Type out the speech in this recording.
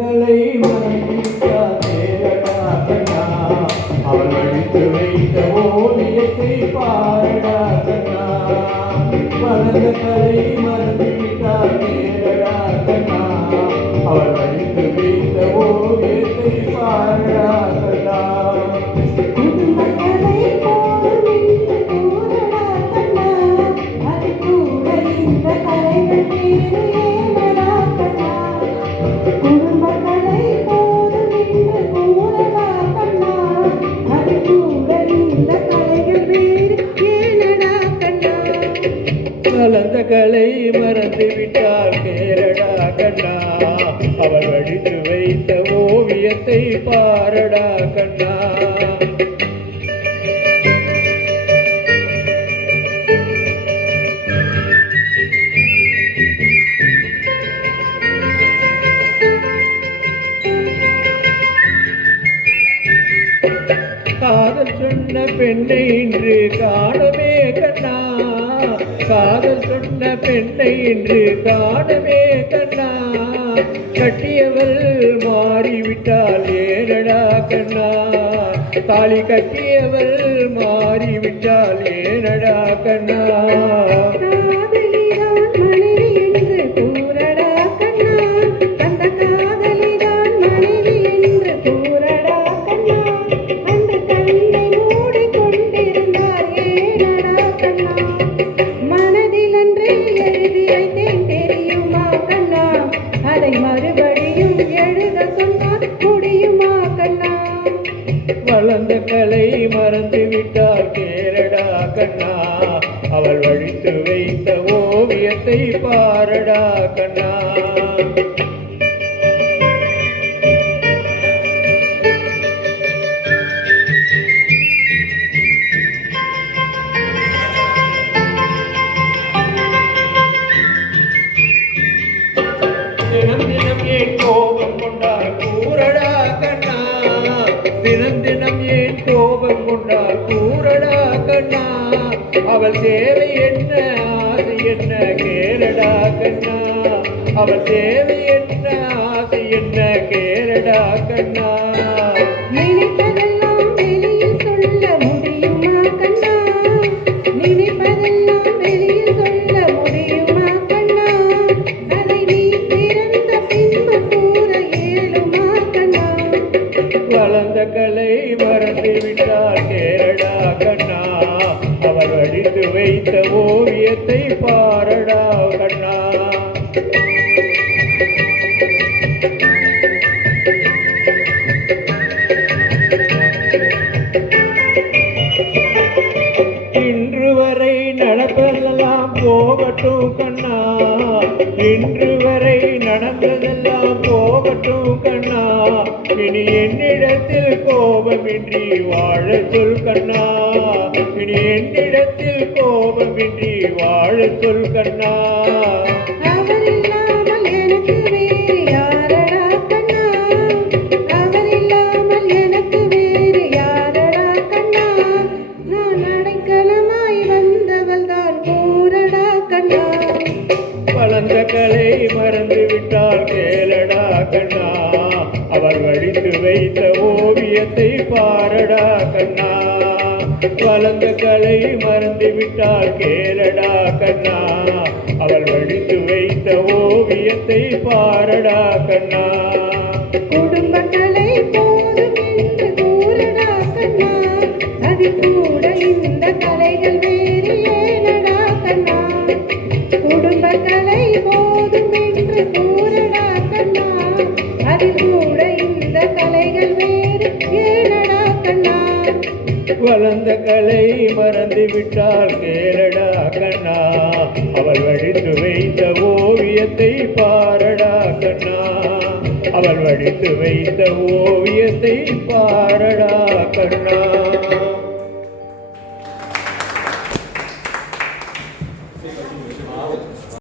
கலை மறந்து விட்டார் நேரடா கண்ணா அவர் வடித்து வைத்த ஓவியத்தை பாரடா கண்ணா கலந்த கலை மறந்து விட்டார் கேரடா கண்ணா அவள் வடித்து வைத்த ஓவியத்தை பாரடா கண்ணா காதல் சொன்ன பெண்ணை இன்று காணவே கண்ணா காதல் சொன்ன பெண்ணை இன்று காணவே கண்ணா கட்டியவள் மாறிவிட்டால் ஏனடா கண்ணா தாலி கட்டியவள் மாறிவிட்டால் ஏனடா கண்ணா வளர்ந்த கலை மறந்து விட்டார் கேரடா கண்ணா அவள் வடித்து வைத்த ஓவியத்தை பாரடா கண்ணா தினம் தினம் ஏன் கோபம் கொண்டார் கூறடா கண்ணா தினம் தினம் ஏன் கோபம் கொண்டார் கூறடா கண்ணா அவள் தேவை என்ன ஆசை என்ன கேரடா கண்ணா அவள் தேவை என்ன ஆசை என்ன கேரடா கண்ணா வளர்ந்த கலை மறந்து விட்டார் கேரடா கண்ணா அவர் வடித்து வைத்த ஓவியத்தை பாரடா கண்ணா இன்று வரை நடப்பதெல்லாம் போகட்டும் கண்ணா இன்று வரை நடந்ததெல்லாம் போகட்டும் கண்ணா இனி என்னிடத்தில் கோபமின்றி வாழ சொல் கண்ணா இனி என்னிடத்தில் கோபமின்றி வாழ சொல் கண்ணா வளர்ந்த கலை மறந்து விட்டால் கேளடா கண்ணா அவர் வடித்து வைத்த ஓவியத்தை பாரடா கண்ணா வளர்ந்த கலை மறந்து விட்டால் கேளடா கண்ணா அவள் வடித்து வைத்த ஓவியத்தை பாரடா கண்ணா குடும்ப கலை போதும் என்று கூறடா கண்ணா அது கூட இந்த கலைகள் வேறு ஏனடா கண்ணா குடும்ப கலை போதும் என்று கூறடா கண்ணா அது கூட இந்த கலைகள் வேறு ஏனடா கண்ணா வளர்ந்த கலை மறந்து விட்டால் கேளடா கண்ணா அவள் வடித்து வைத்த ஓவியத்தை பாரடா கண்ணா அவள் வடித்து வைத்த ஓவியத்தை பாரடா கண்ணா